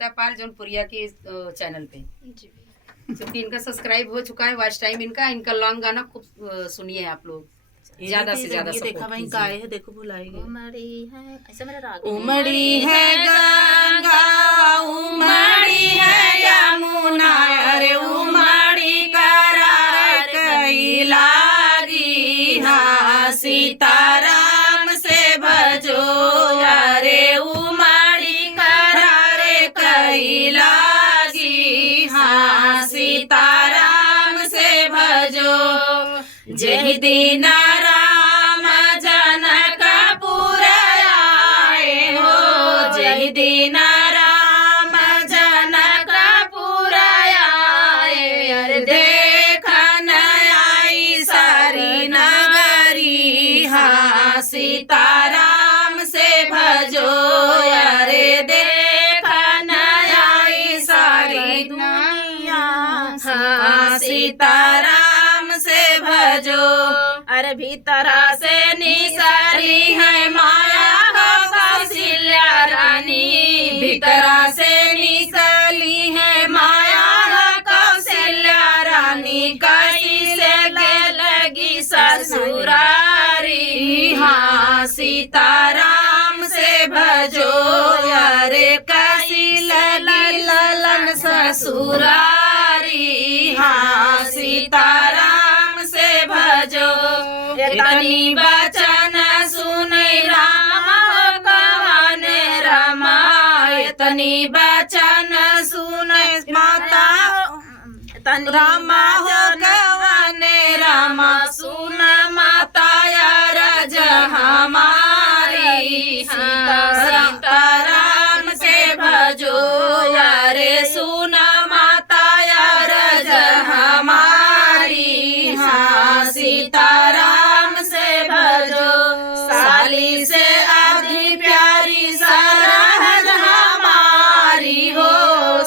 पाल जौनपुरिया के चैनल पे जी। क्योंकि इनका सब्सक्राइब हो चुका है। वॉच टाइम इनका इनका लॉन्ग गाना खूब सुनिए आप लोग, ज्यादा से ज्यादा ये देखा सपोर्ट वहीं गाए है, देखो भुलाएगी। उमड़ी है, ऐसा मेरा राग उमड़ी है गंगा, उमड़ी है यमुना, अरे उमड़ी करार कई लागी, हाँ सीताराम से भजो, अरे उमड़ी करार कई लागी, हाँ सीताराम से भजो। जय दीना राम जनकपुर आए हो, जय दीना राम जनकपुर आए, अरे देखन आई सारी नगरी, हाँ सीताराम से भजो, अरे देखन आई सारी दुनिया, हाँ सीताराम से भजो। अरे भीतरा से निसारी है माया हो कौशल्या रानी, भीतरा से निसाली है माया हो कौशल्या रानी, कैसे लगी ससुरारी, हाँ सीताराम से भजो, अरे कैसी लगी ललन ससुरारी, हाँ सीताराम से भजो। इतनी वचन सुने राम कवन रमा, इतनी वचन सुने माता रामा हो कवन रामा, सुन माता रज हमारी, सीताराम से भजो, अरे सुन माता रज हमारी, हाँ सीताराम से भजो। साली से अधिक प्यारी सरहद हमारी हो,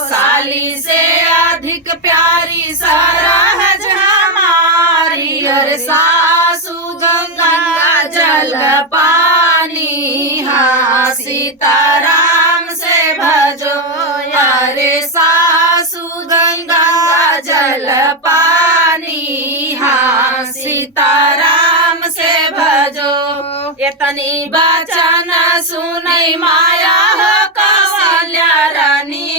साली से अधिक प्यारी सरहद हमारी, अरे सासू गंगा जल पानी, हाँ सीताराम से भजो, अरे सासू गंगा जल पानी, हाँ सीताराम से भजो। इतनी वचन सुनई माया हो कौशल्या रानी,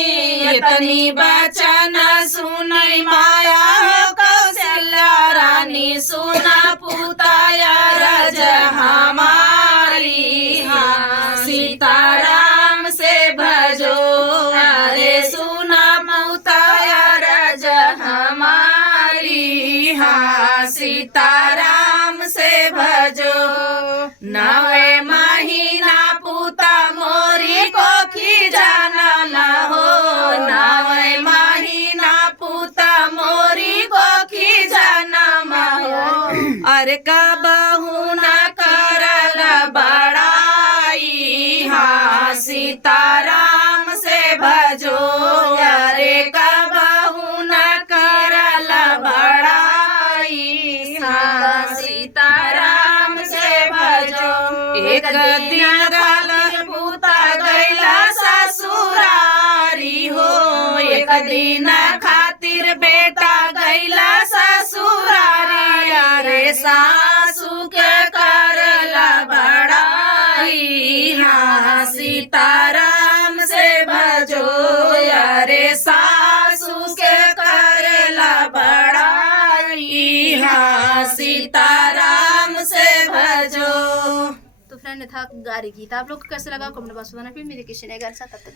इतनी वचन सुनई माया हो कौशल्या रानी, सुना पुताया रज हमारी, हाँ सीताराम से भजो, अरे सुना पुताया रज हमारी, हाँ सीताराम से भजो। नवे महीना पुता मोरी को खिजाना न हो, नवे महीना पुता मोरी को खिजाना न हो, अरे कबहू न करल बड़ाई, हाँ सीताराम से भजो, अरे कबहू न करल बड़ाई, हाँ सीताराम से भजो। एक दिन खातिर पुता गैला ससुरारी हो, एक दिन खातिर बेटा गैला ससुरारी, अरे सासू के करला बड़ाई, हाँ सीताराम से भजो, अरे सासू के करला बड़ाई, हाँ सीताराम से भजो। तो फ्रेंड था गारी गीत, आप लोग को कैसा लगा कमेंट बॉक्स में बताना। फिर मेरे किसी ने घर साथ तब तक